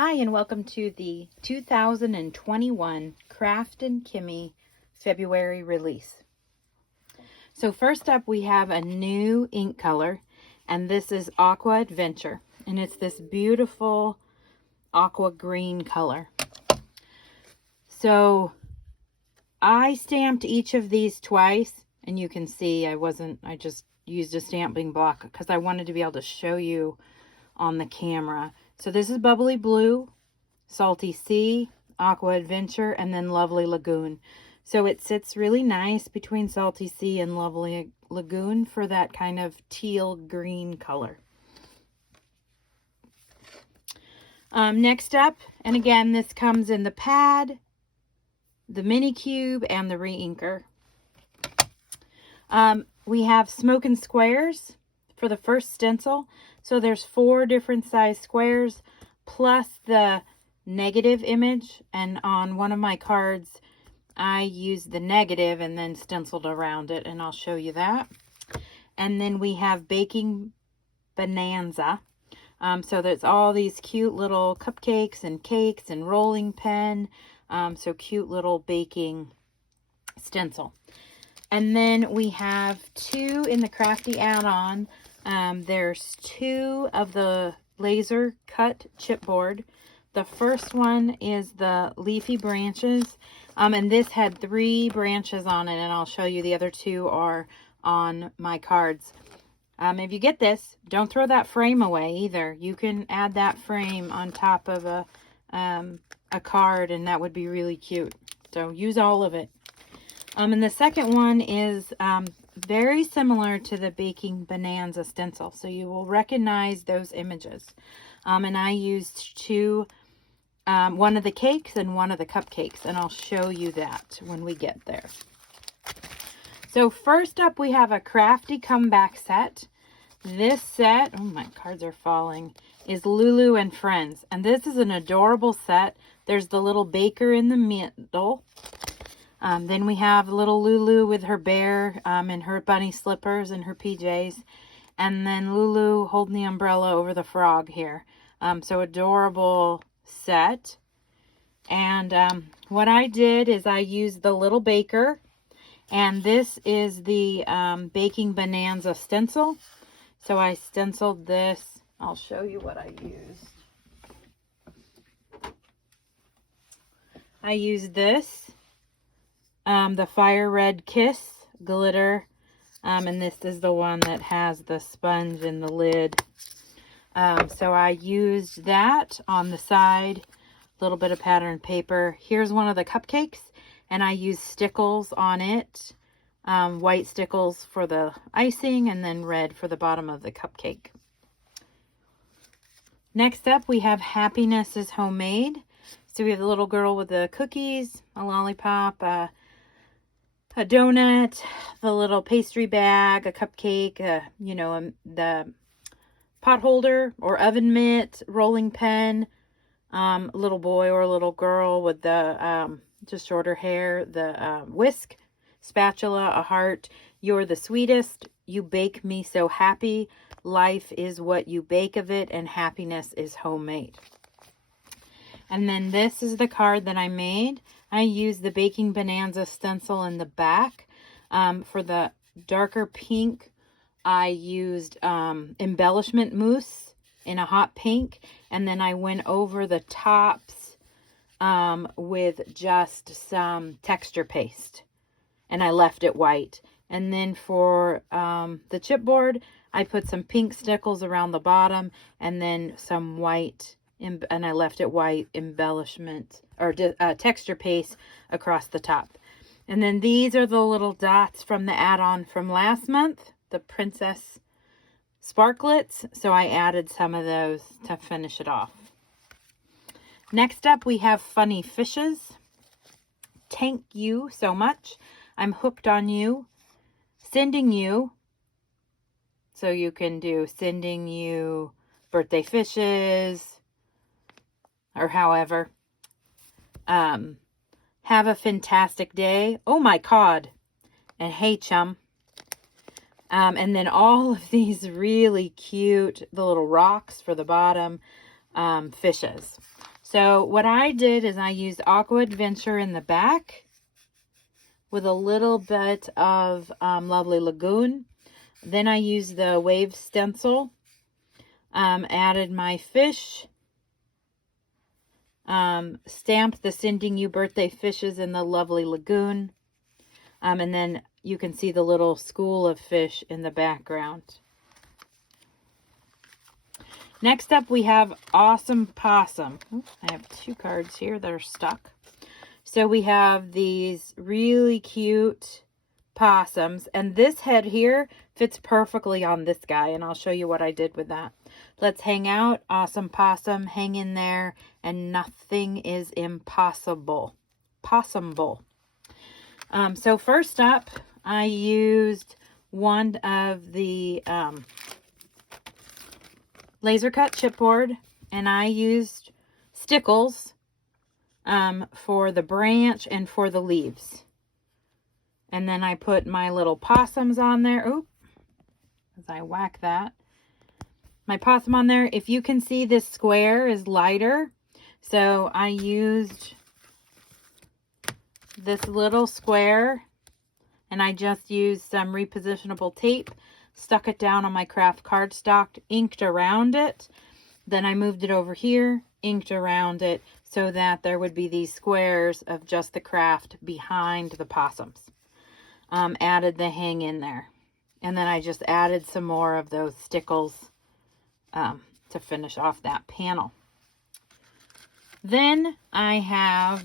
Hi, and welcome to the 2021 Kraftin Kimmie February release. So first up, we have a new ink color, and this is Aqua Adventure, and it's this beautiful aqua green color. So I stamped each of these twice, and you can see I just used a stamping block because I wanted to be able to show you on the camera. So this is Bubbly Blue, Salty Sea, Aqua Adventure, and then Lovely Lagoon. So it sits really nice between Salty Sea and Lovely Lagoon for that kind of teal green color. Next up, and again, this comes in the pad, the mini cube, and the re-inker. We have Smoke and Squares for the first stencil. So there's 4 different size squares plus the negative image, and on one of my cards I used the negative and then stenciled around it, and I'll show you that. And then we have Baking Bonanza. So there's all these cute little cupcakes and cakes and rolling pen. So cute little baking stencil. And then we have 2 in the Crafty add-on. There's 2 of the laser cut chipboard. The first one is the leafy branches, and this had 3 branches on it, and I'll show you the other 2 are on my cards. If you get this, don't throw that frame away either. You can add that frame on top of a card, and that would be really cute. So use all of it. And the second one is very similar to the Baking Bonanza stencil, so you will recognize those images. And I used 2, one of the cakes and one of the cupcakes, and I'll show you that when we get there. So first up, we have a Crafty Comeback set. This set, oh, my cards are falling, is Lulu and Friends, and this is an adorable set. There's the little baker in the middle. Then we have little Lulu with her bear and her bunny slippers and her PJs. And then Lulu holding the umbrella over the frog here. So adorable set. And what I did is I used the little baker. And this is the Baking Bonanza stencil. So I stenciled this. I'll show you what I used. I used this. The Fire Red Kiss glitter, and this is the one that has the sponge in the lid. So I used that on the side, a little bit of pattern paper. Here's one of the cupcakes, and I used stickles on it, white stickles for the icing, and then red for the bottom of the cupcake. Next up, we have Happiness is Homemade. So we have the little girl with the cookies, a lollipop, a donut, the little pastry bag, a cupcake, the pot holder or oven mitt, rolling pen, a little boy or a little girl with the just shorter hair, the whisk, spatula, a heart. You're the sweetest. You bake me so happy. Life is what you bake of it, and happiness is homemade. And then this is the card that I made. I used the Baking Bonanza stencil in the back. For the darker pink, I used embellishment mousse in a hot pink. And then I went over the tops with just some texture paste. And I left it white. And then for the chipboard, I put some pink stickles around the bottom and then some white, and I left it white embellishment or texture paste across the top. And then these are the little dots from the add-on from last month, the Princess Sparklets. So I added some of those to finish it off. Next up, we have Funny Fishes. Thank you so much. I'm hooked on you. Sending you. So you can do sending you birthday fishes, or however. Have a fantastic day. Oh my God. And hey chum. And then all of these really cute, the little rocks for the bottom, fishes. So what I did is I used Aqua Adventure in the back with a little bit of Lovely Lagoon. Then I used the wave stencil, added my fish, stamped the Sending You Birthday fishes in the Lovely Lagoon, and then you can see the little school of fish in the background. Next up, we have Awesome Possum. Oops, I have 2 cards here that are stuck. So we have these really cute possums, and this head here fits perfectly on this guy, and I'll show you what I did with that. Let's hang out, Awesome Possum, hang in there, and nothing is impossible. Possumable. So first up, I used one of the laser cut chipboard, and I used stickles for the branch and for the leaves. And then I put my little possums on there. Oop, as I whack that. My possum on there. If you can see, this square is lighter. So I used this little square, and I just used some repositionable tape, stuck it down on my craft cardstock, inked around it. Then I moved it over here, inked around it, so that there would be these squares of just the craft behind the possums. Added the hang in there. And then I just added some more of those stickles to finish off that panel. Then I have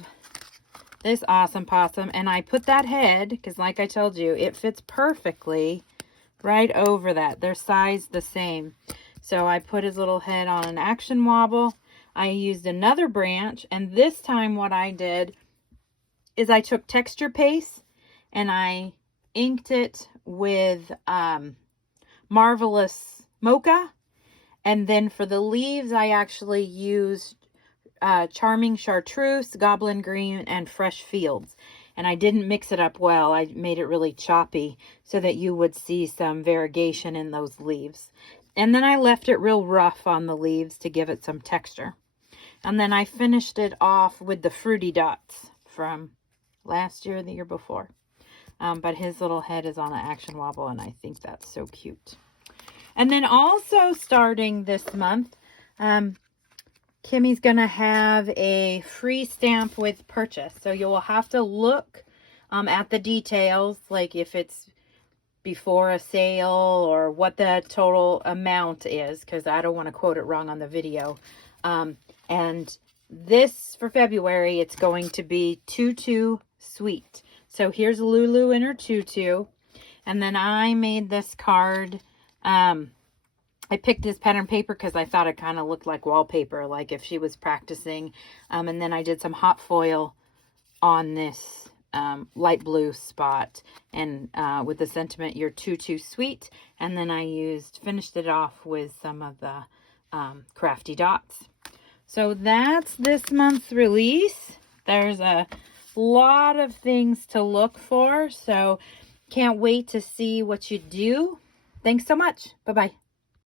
this Awesome Possum, and I put that head, because like I told you, it fits perfectly right over that. They're sized the same. So I put his little head on an action wobble. I used another branch, and this time what I did is I took texture paste and I inked it with Marvelous Mocha. And then for the leaves, I actually used Charming Chartreuse, Goblin Green, and Fresh Fields. And I didn't mix it up well. I made it really choppy so that you would see some variegation in those leaves. And then I left it real rough on the leaves to give it some texture. And then I finished it off with the Fruity Dots from last year or the year before. But his little head is on an action wobble, and I think that's so cute. And then also starting this month, Kimmie's going to have a free stamp with purchase. So you will have to look at the details, like if it's before a sale or what the total amount is, because I don't want to quote it wrong on the video. And this, for February, it's going to be Tutu Sweet. So here's Lulu in her tutu. And then I made this card. I picked this pattern paper because I thought it kind of looked like wallpaper, like if she was practicing. And then I did some hot foil on this light blue spot, and with the sentiment, "You're too sweet." And then I finished it off with some of the crafty dots. So that's this month's release. There's a lot of things to look for, so can't wait to see what you do. Thanks so much. Bye-bye.